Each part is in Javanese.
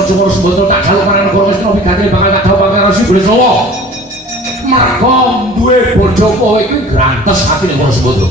aja ngono sembodro tak jaluk marang negara Wisnu Wigati bakal tak gawe karo si Bresrawa. Mergo duwe bojo kowe iki grantes atine ngono sembodro.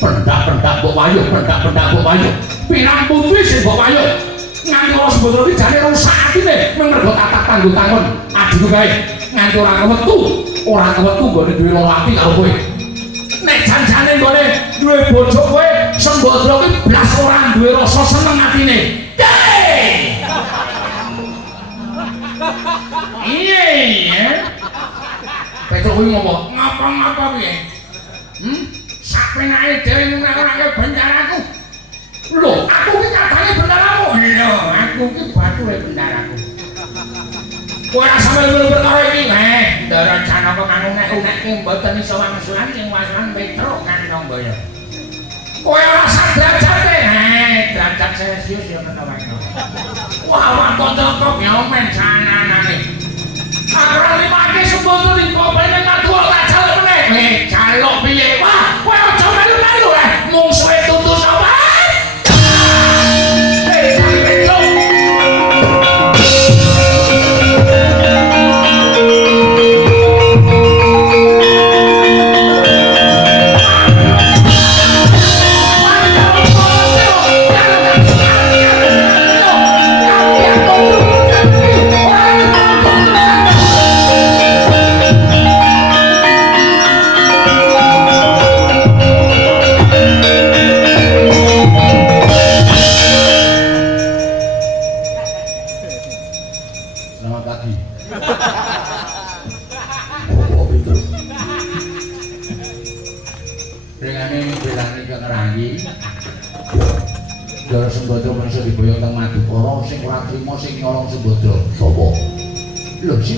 Pendak-pendak mbok wayuh, pendak-pendak mbok wayuh. Pirang putri sing mbok wayuh. Nganti ngono sembodro iki jane rusak atine mergo tatak tanggung-tanggung. Adiku kae nganti ora kewetu nggone duwe lelaki karo kowe. Nek janjane nggone duwe bojo kowe sembodro ki blas ora duwe rasa seneng atine. Iya. Petro kuwi ngapa piye? Sapenake dhewe ngrangake bendaraku. Lho, aku ki nyatane bendaramu. Lho, aku ki bature bendaraku. Kowe ora sampe perkara iki, Ndara Janaka kang unek-unekke mboten iso wangsulan sing wangsulan Petro Kandang Boyo. Kowe ora sadrajate, derajat Celsius ya ngono wae. Wah, kok ya men sananane. Ora limake sembodro ning kopene matu tak jaluk meneh. Jaluk piye? Wah, kowe aja melu-melu mungsuhe tutu sapa?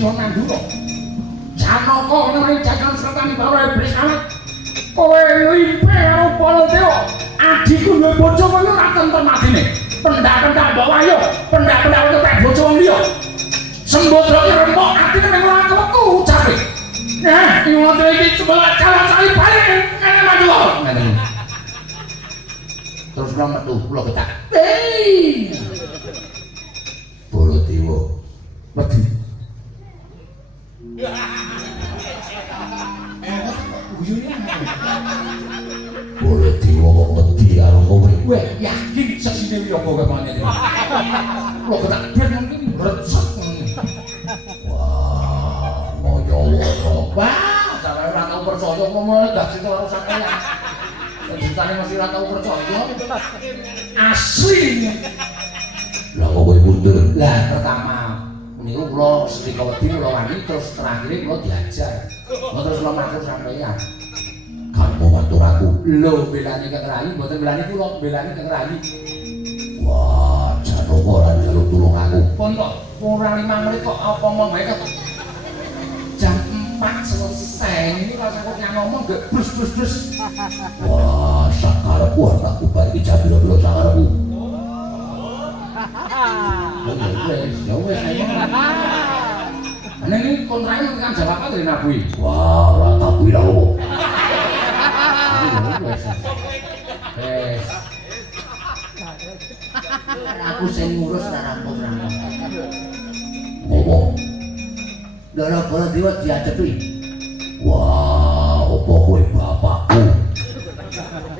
Nandura Janaka nang jagan sertani bawa iblis anak kowe limpe karo Baladewa adiku duwe bojo kowe ora tentem atine pendak-pendak mbok wayo pendak-pendak tak bojo wong liya sembodro ki rempok atine ning ora keweku ucape nah ngono iki coba jalan sali balik ngene maju ngene terus kula metu kula ketak Baladewa wedi boleh diwong wedi karo kowe. Weh, yakin sesine Wiyaga kemane iki. Lho ketak ben iki recet. Wah, moyo wono. Wah, sampe ora tau percaya ngomong dak sing karo sampeyan. Ceritane mesti ora tau percaya. Asli. Lah kok kowe mundur? Lah pertama niku kula sedika wedi kula wani terus terakhir kula diajar. Terus kula matur sampeyan. Kamu matur aku. Lho belani Kang Rai, mboten belani kula, belani Kang Rai. Wah, Janaka ora njaluk tulung aku. Pun kok ora 5 menit kok apa ngomong wae kok. Jam 4 selesai. Ini kalau aku yang ngomong gak brus. Wah, sakarepku tak ubah iki jam 12 sakarepku. Ya wes ayo. Nek iki kontraknya kan jam 4 dari Nabi. Wah, ora tak kuwi lho. Wes. Aku sing ngurus rampung-rampung. Ngomong. Lha Baladewa diadepi. Wah, opo kowe bapakku?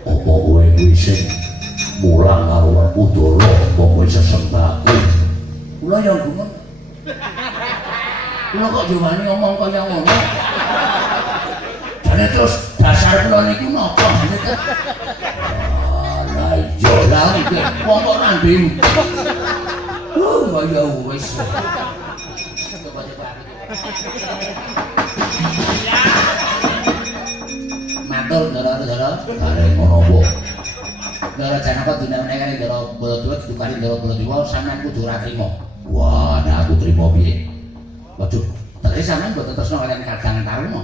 Opo kowe kuwi sing mulang karo Udara, opo kowe sesembaku? Kula ya gumun. Kula kok jawani ngomong kaya ngono. Jane terus dasar kula niku napa? Lah iya lah iki wong kok nanding. Ya wis. Matur Ndara kare ngono apa? Ndara Janaka dinamene kare Ndara Baladewa didukani Ndara Baladewa sampean kudu ora trima. Wah, nek aku trima piye? Waduh, terus sampean mboten tresna kaliyan Kadang Taruna.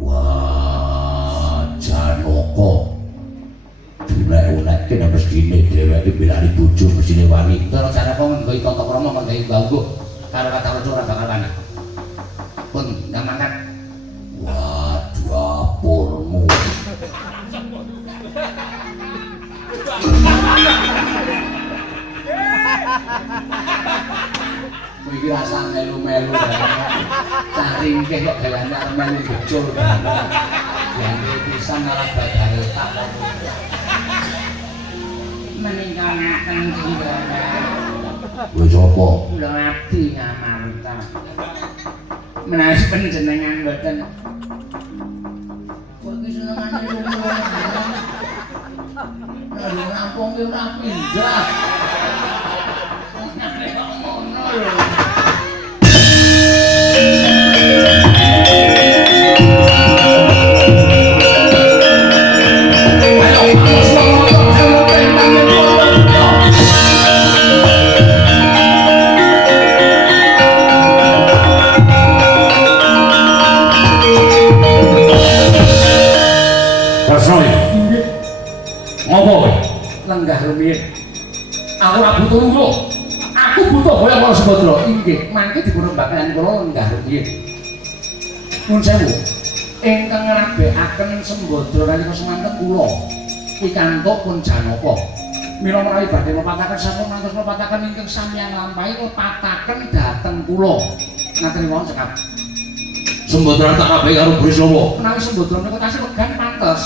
Wah, Janaka unek-unekke nek mestine dheweke belani bojo mesine wani. Ndara Janaka nggawe tata krama nggawe banggo karo Kataruna ora bakal wani. Pun ngamankan. Waduh apurmu. Iki rasa melu-melu caringke kok gayane arep melu becul. Yang pisan malah badhe tak. Meninggalkan tinggalnya. Lho sapa? Kula abdi ngamarta. Menawi panjenengan mboten kok iki senengane luwih. Nek rampung ki ora pindah. Nek ngono lho. Lenggah rumiyin. Aku ora butuh lungguh. Aku butuh boyo para Subadra. Inggih, mangke dipun rembakan kula lenggah rumiyin. Nuwun sewu. Ingkang ngrabekaken Sembadra nalika semanten kula. Pikantuk pun Janaka. Mila menawi badhe mepataken sampun ngantos mepataken ingkang sampeyan lampahi lepataken dhateng kula. Ngaten mawon cekap. Sembadra tak kabeh karo Brisrawa. Menawi Sembadra menika tasih wegan pantes.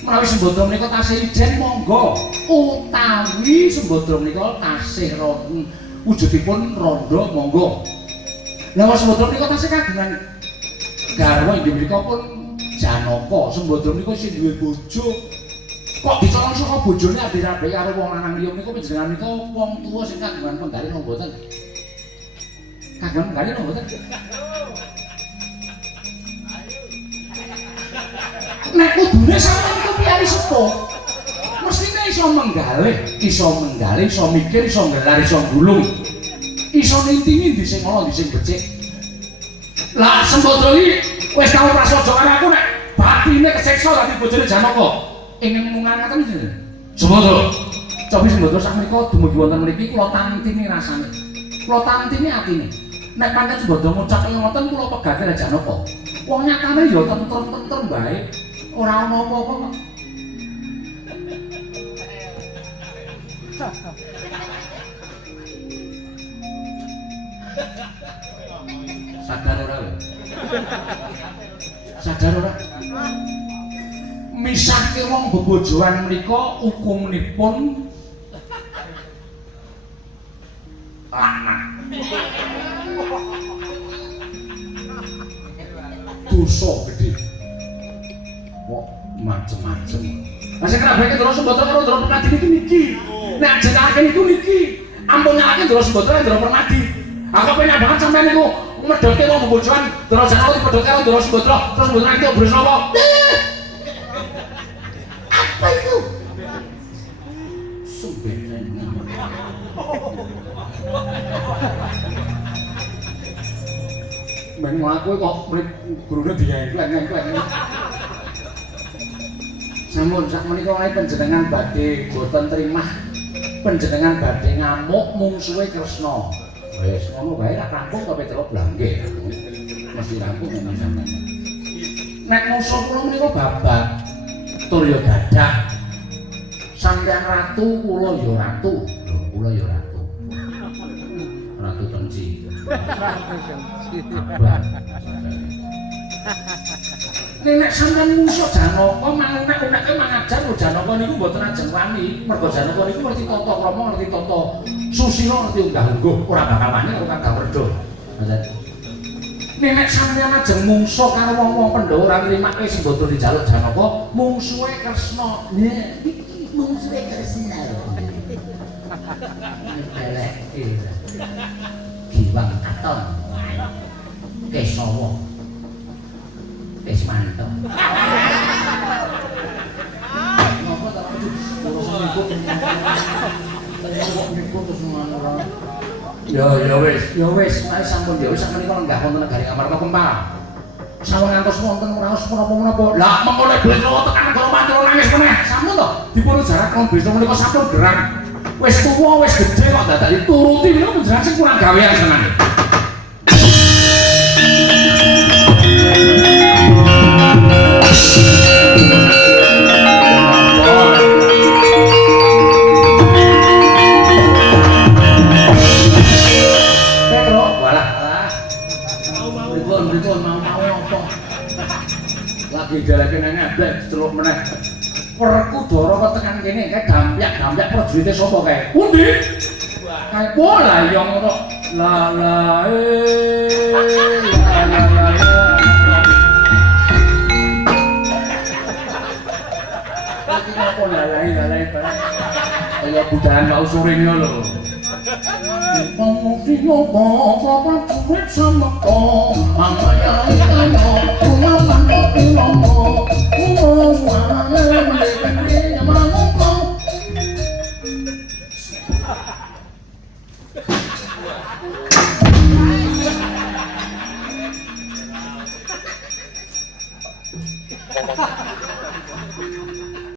Menawi Sembadra menika tasih ijen monggo utawi Sembadra menika tasih wujudipun randha monggo. Lah Sembadra menika tasih kagungan garwa inggih menika pun Janaka. Sembadra menika sing duwe bojo. Kok dicolong saka bojone adirabe karo wong lanang liya menika panjenengan menika wong tuwa sing kagungan penggalih napa mboten? Kagungan penggalih napa mboten? Nek kudune sampeyan iku piyari sepuh. Mestine iso menggalih, iso mikir, iso nggelar, iso gulung. Iso nintingi ndi sing ana, ndi sing becik. Lah Sembadra iki wis tau prasaja karo aku nek batine kesiksa dadi bojone Janaka. Ingin mengangatkan ini Sembadra cobi Sembadra sak menika dumugi wonten mriki kula tantini rasane kula tantini atine nek pancen Sembadra ngucap kaya ngoten kula pegate Janaka wong nyatane ya tentrem-tentrem bae ora ana apa-apa kok sadar ora lho sadar ora misahke wong bebojoan menika hukumunipun anak dosa gedhe kok macem-macem lah sing krabeke Ndara Sembadra karo Ndara Permadi niki nek jenengake niku niki ampun nyakake Ndara Sembadra Ndara Permadi aku pengen banget sampeyan niku medhoke wong bebojoan Ndara Janaka dipedhoke karo Ndara Sembadra terus Sembadra iki Brisrawa apa itu? Sumbetan. Ben aku kok murid gurune diengklek-engklek. Sampun sak menika wae panjenengan badhe boten trimah. Panjenengan badhe ngamuk mungsuhe Kresna. Wis ngono wae ra rampung kok petruk blangge. Mesti rampung menawa sampeyan. Nek musuh kula menika babak Turya gadah sampeyan ratu kula ya ratu lho kula ya ratu ratu Tenci nek sampeyan musuh Janaka mangunek-uneke mangajar lho Janaka niku mboten ajeng wani mergo Janaka niku ngerti tata krama ngerti tata susila ngerti unggah-ungguh ora bakal wani karo Kang Werda nek sampeyan ajeng mungsuh karo wong-wong Pandhawa ora nrimake Sembadra dijaluk Janaka, mungsuhe Kresna. Nek iki mungsuhe Kresna. Eleke. Giwang Katon. Kesawa. Kesmanto. Napa ta urusan iku? Kok niku terus ngono. Ya wis, nek sampun ya wis sak menika lenggah wonten negari Amarta Kempal. Sampun ngantos wonten raos menapa-menapa. Lah mengko nek Brisrawa tekan negara Mandura nangis meneh. Sampun to, dipun jarak kon Brisrawa menika sampun gerang. Wis tuwa, wis gedhe kok dadak dituruti menika panjenengan sing kurang gawean seneng. Werkudara kok tekan kene kae dampyak prajurite sapa kae? Pundi? Kae bola ya ngono. La la Apa lalai kaya budahan gak usurin ya lho. Pangudi yoga papa cuwet sama kong Mangaya ikano Kuma mando pilombo Kuma wangan